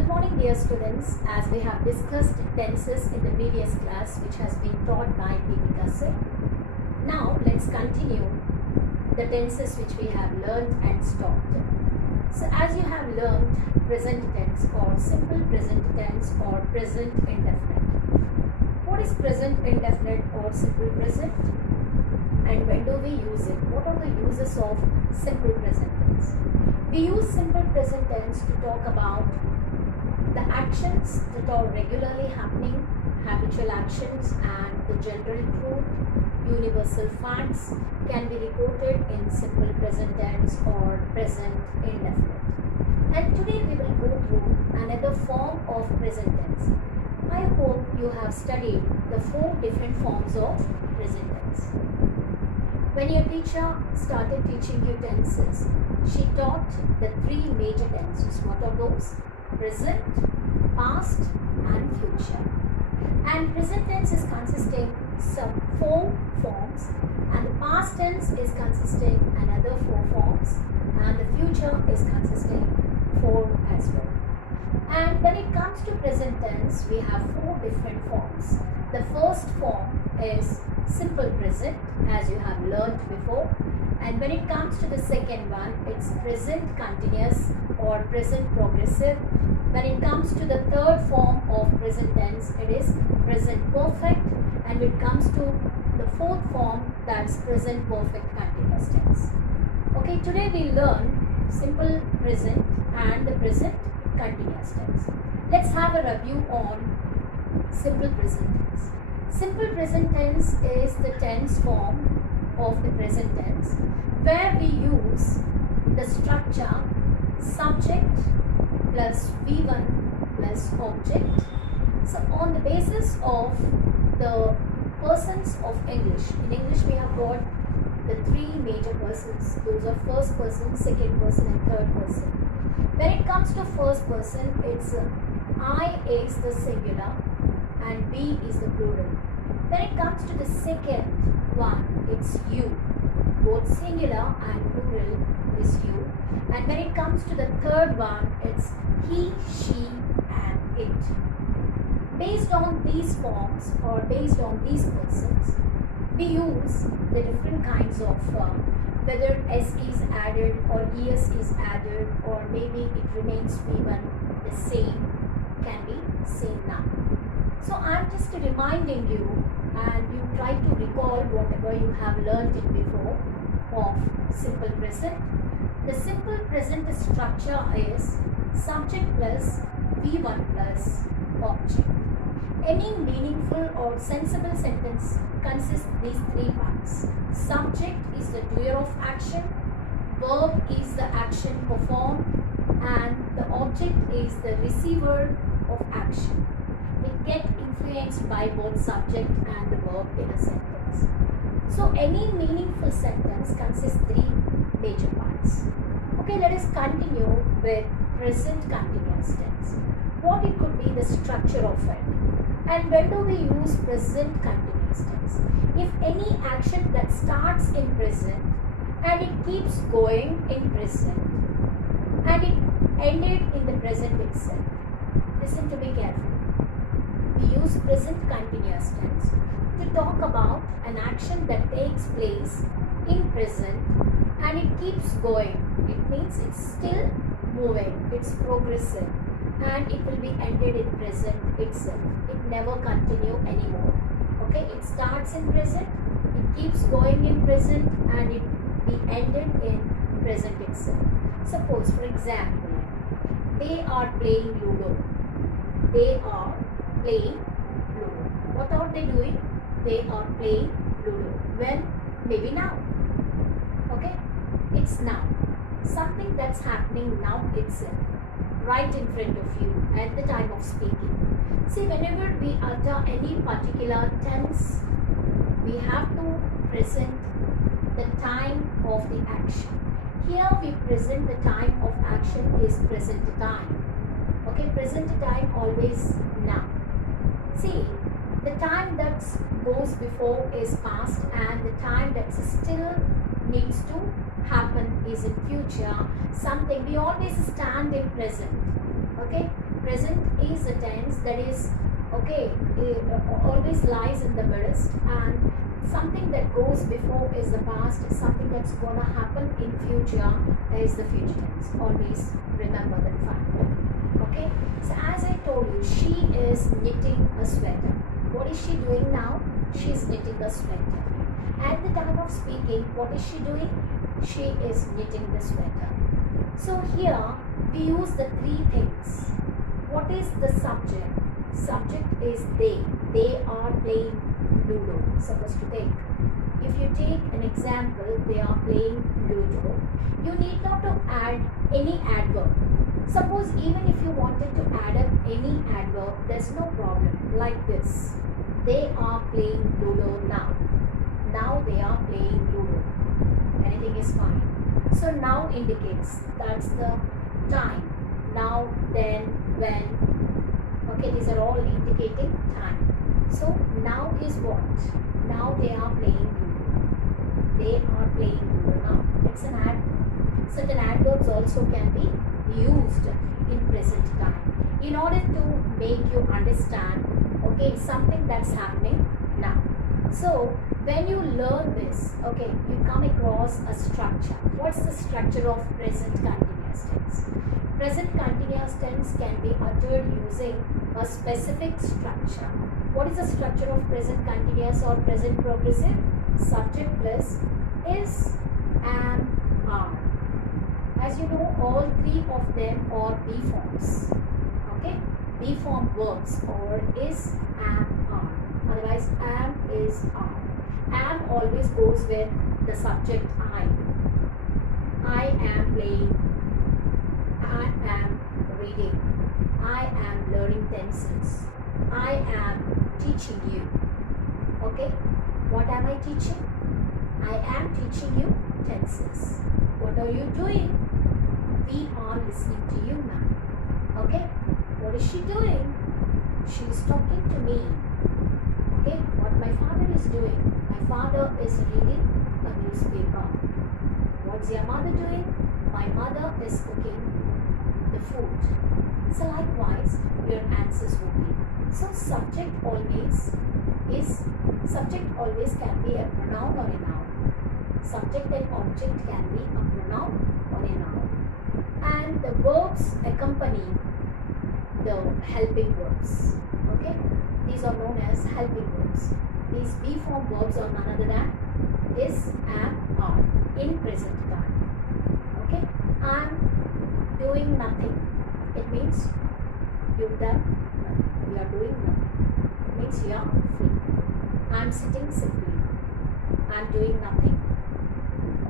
Good morning, dear students. As we have discussed tenses in the previous class, which has been taught by Deepika Singh. Now, let's continue the tenses which we have learned and stopped. So, as you have learned present tense or simple present tense or present indefinite. What is present indefinite or simple present? And when do we use it? What are the uses of simple present tense? We use simple present tense to talk about the actions that are regularly happening, habitual actions, and the general truth, universal facts can be reported in simple present tense or present indefinite. And today we will go through another form of present tense. I hope you have studied the 4 different forms of present tense. When your teacher started teaching you tenses, she taught the 3 major tenses. What are those? Present, past, and future. And present tense is consisting of 4 forms, and the past tense is consisting another 4 forms, and the future is consisting 4 as well. And when it comes to present tense, we have 4 different forms. The first form is simple present, as you have learned before. And when it comes to the second one, it's present continuous or present progressive. When it comes to the third form of present tense, it is present perfect. And when it comes to the fourth form, that's present perfect continuous tense. Okay, today we learn simple present and the present continuous tense. Let's have a review on simple present tense. Simple present tense is the tense form of the present tense where we use the structure subject plus V1 plus object. So on the basis of the persons of English, in English we have got the 3 major persons. Those are first person, second person, and third person. When it comes to first person, it's I is the singular and we is the plural. When it comes to the second one, it's you. Both singular and plural is you. And when it comes to the third one, it's he, she, and it. Based on these forms or based on these persons, we use the different kinds of whether S is added or ES is added, or maybe it remains V1 the same, can be same now. So I'm just reminding you, and you try to recall whatever you have learned it before of simple present. The simple present structure is subject plus V1 plus object. Any meaningful or sensible sentence consists these 3 parts. Subject is the doer of action, verb is the action performed, and the object is the receiver of action. It gets influenced by both subject and the verb in a sentence. So any meaningful sentence consists 3 major parts. Okay, let us continue with present continuous tense. What it could be the structure of it. And when do we use present continuous tense? If any action that starts in present and it keeps going in present and it ended in the present itself. Listen to me carefully. We use present continuous tense to talk about an action that takes place in present and it keeps going. It means it's still moving, it's progressive, and it will be ended in present itself. It never continue anymore. Okay, it starts in present, it keeps going in present, and it be ended in present itself. Suppose, for example, they are playing Ludo. They are playing Ludo. What are they doing? They are playing Ludo. When? Maybe now. Okay? It's now. Something that's happening now itself. Right in front of you at the time of speaking. See, whenever we utter any particular tense, we have to present the time of the action. Here we present the time of action is present time. Okay, present time always now. See, the time that goes before is past and the time that still needs to happen is in future. Something we always stand in present. Okay, present is a tense that is okay, it always lies in the midst, and something that goes before is the past, something that's gonna happen in future is the future tense. Always remember that fact. Okay, so as I told you, she is knitting a sweater. What is she doing now? She is knitting a sweater. At the time of speaking, what is she doing? She is knitting the sweater. So here we use the three things. What is the subject? Subject is they. They are playing Ludo. Supposed to take. If you take an example, they are playing Ludo. You need not to add any adverb. Suppose even if you wanted to add up any adverb, there's no problem. Like this. They are playing Ludo now. Now they are playing Ludo. Anything is fine. So now indicates that's the time. Now, then, when. Okay, these are all indicating time. So now is what? Now they are playing Ludo. They are playing Ludo now. It's an adverb. Certain adverbs also can be used in present time in order to make you understand, okay, something that's happening now. So when you learn this, okay, you come across a structure. What's the structure of present continuous tense? Present continuous tense can be uttered using a specific structure. What is the structure of present continuous or present progressive? Subject plus is, am, are. As you know, all three of them are B forms. Okay, B form verbs or is, am, are. Otherwise, am, is, are. Am always goes with the subject I. I am playing. I am reading. I am learning tenses. I am teaching you. Okay, what am I teaching? I am teaching you tenses. What are you doing? We are listening to you now. Okay, what is she doing? She is talking to me. Okay, what my father is doing? My father is reading a newspaper. What's your mother doing? My mother is cooking the food. So likewise, your answers will be. So subject always can be a pronoun or a noun. Subject and object can be a pronoun or a noun. And the verbs accompany the helping verbs. Okay, these are known as helping verbs. These B form verbs are none other than is, am, are in present time. Okay, I'm doing nothing. It means you've done nothing. You are doing nothing. It means you are free. I'm sitting simply. I'm doing nothing.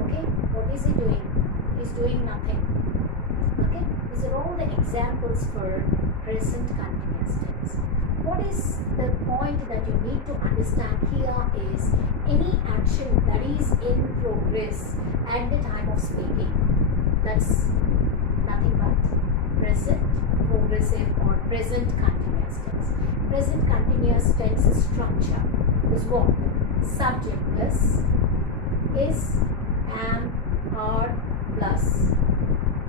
Okay, what is he doing? He's doing nothing. Okay, these are all the examples for present continuous tense. What is the point that you need to understand here is any action that is in progress at the time of speaking. That's nothing but present progressive or present continuous tense. Present continuous tense structure is what? Subject plus is, am, are plus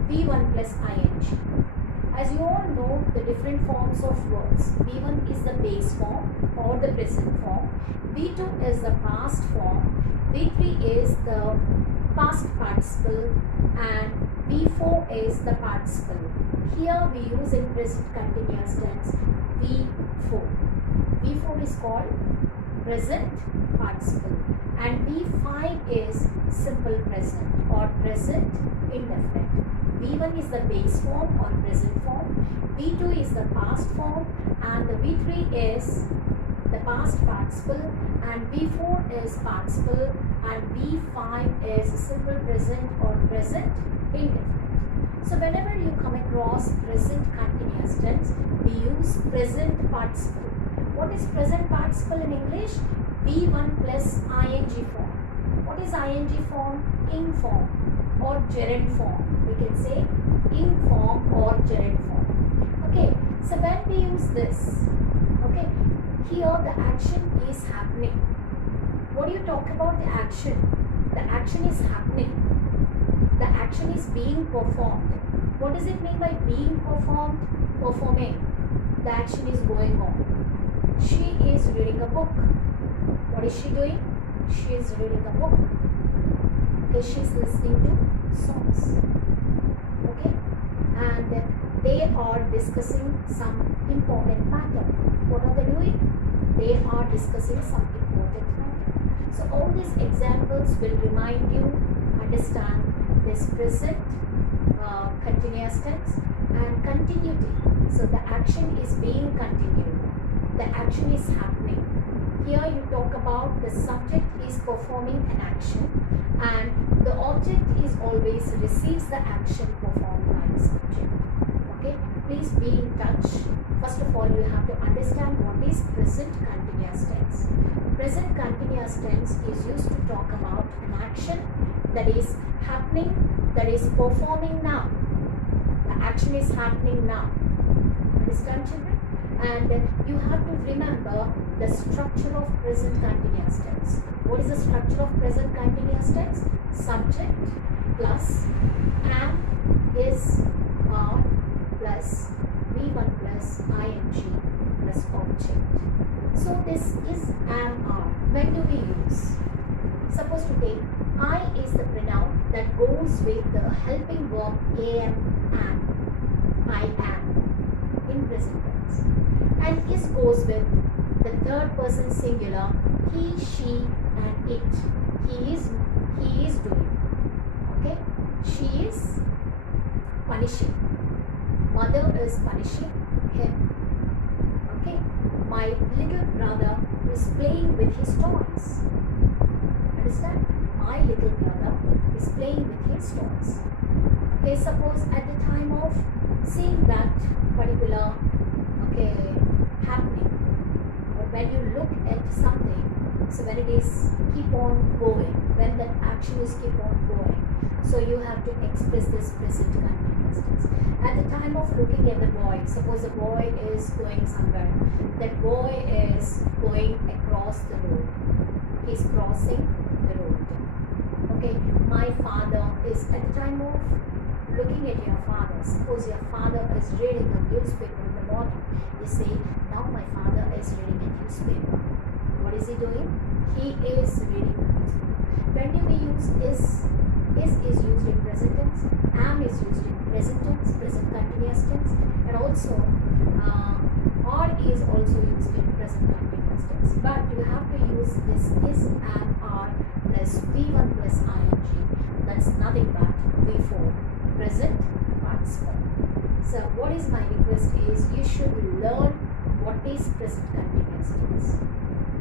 V1 plus ing. As you all know, the different forms of verbs. V1 is the base form or the present form. V2 is the past form. V3 is the past participle and V4 is the participle. Here we use in present continuous tense V4. V4 is called present participle and V5 is simple present or present indefinite. V1 is the base form or present form, V2 is the past form and the V3 is the past participle and V4 is participle and V5 is simple present or present indefinite. So whenever you come across present continuous tense, we use present participle. What is present participle in English? V1 plus ing form. What is ing form? Ing form or gerund form. We can say ing form or gerund form. Okay, so when we use this, okay, here the action is happening. What do you talk about the action? The action is happening. The action is being performed. What does it mean by being performed? Performing. The action is going on. She is reading a book. What is she doing? She is reading a book. Okay, she is listening to songs. Okay, and they are discussing some important matter. What are they doing? They are discussing some important matter. So all these examples will remind you, understand this present continuous tense and continuity. So the action is being continued. The action is happening. Here you talk about the subject is performing an action and the object is always receives the action performed by the subject. Okay, please be in touch. First of all, you have to understand what is present continuous tense. Present continuous tense is used to talk about an action that is happening, that is performing now. The action is happening now. Understand, children? And you have to remember the structure of present continuous tense. What is the structure of present continuous tense? Subject plus am, is, are plus V1 plus ing plus object. So this is am, are. When do we use? Suppose to take I is the pronoun that goes with the helping verb am, I am in present tense. And is goes with the third person singular, he, she and it. He is doing. Okay? She is punishing. Mother is punishing him. Okay? My little brother is playing with his toys. Understand? My little brother is playing with his toys. Okay, suppose at the time of seeing that particular happening, or when you look at something, so when it is keep on going, when that action is keep on going, so you have to express this present continuous tense. At the time of looking at the boy, suppose the boy is going somewhere, that boy is going across the road, he is crossing the road. Okay, my father is, at the time of looking at your father, suppose your father is reading a newspaper in the morning, you say, now my father is reading a newspaper. What is he doing? He is reading a newspaper. When do we use is used in present tense, am is used in present tense, present continuous tense, and also are is also used in present continuous tense. But you have to use this is, am, are plus V1 plus ing. That's nothing but V4, present participle. So what is my request is you should learn what is present continuous tense.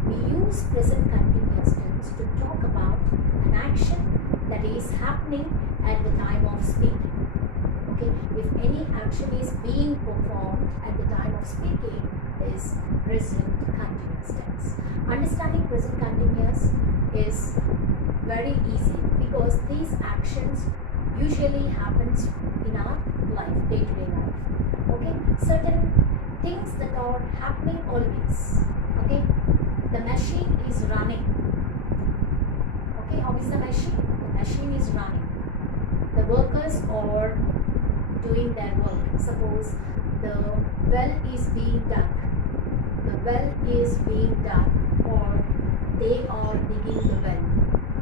We use present continuous tense to talk about an action that is happening at the time of speaking. Okay, if any action is being performed at the time of speaking is present continuous tense. Understanding present continuous is very easy because these actions usually happens in our life, day-to-day life. Okay, certain things that are happening always. Okay, the machine is running. Okay, how is the machine? The machine is running. The workers are doing their work. Suppose the well is being dug. The well is being dug, or they are digging the well.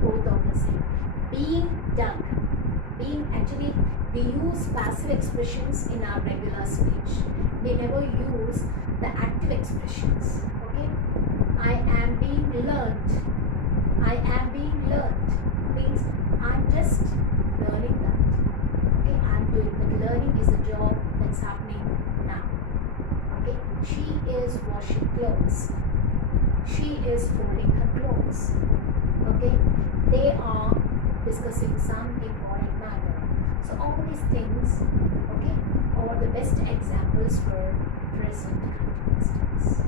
Both are the same. Being dug. Being, actually we use passive expressions in our regular speech. We never use the active expressions. Okay, I am being learnt. I am being learnt means I'm just learning that. Okay, I'm doing, but learning is a job that's happening now. Okay, she is washing clothes. She is folding her clothes. Okay, they are discussing some important matter. So all these things, okay, are the best examples for present continuous tense.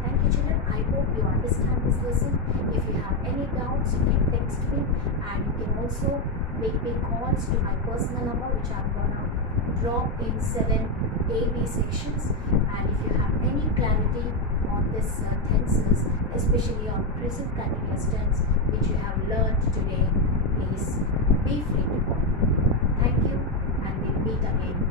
Thank you, children. I hope you understand this lesson. If you have any doubts, you can text me, and you can also make me calls to my personal number, which I'm gonna drop in 7AB sections. And if you have any clarity on this tenses, especially on present continuous tense, which you have learned today, please be free to call me. Thank you, and we'll be meet again.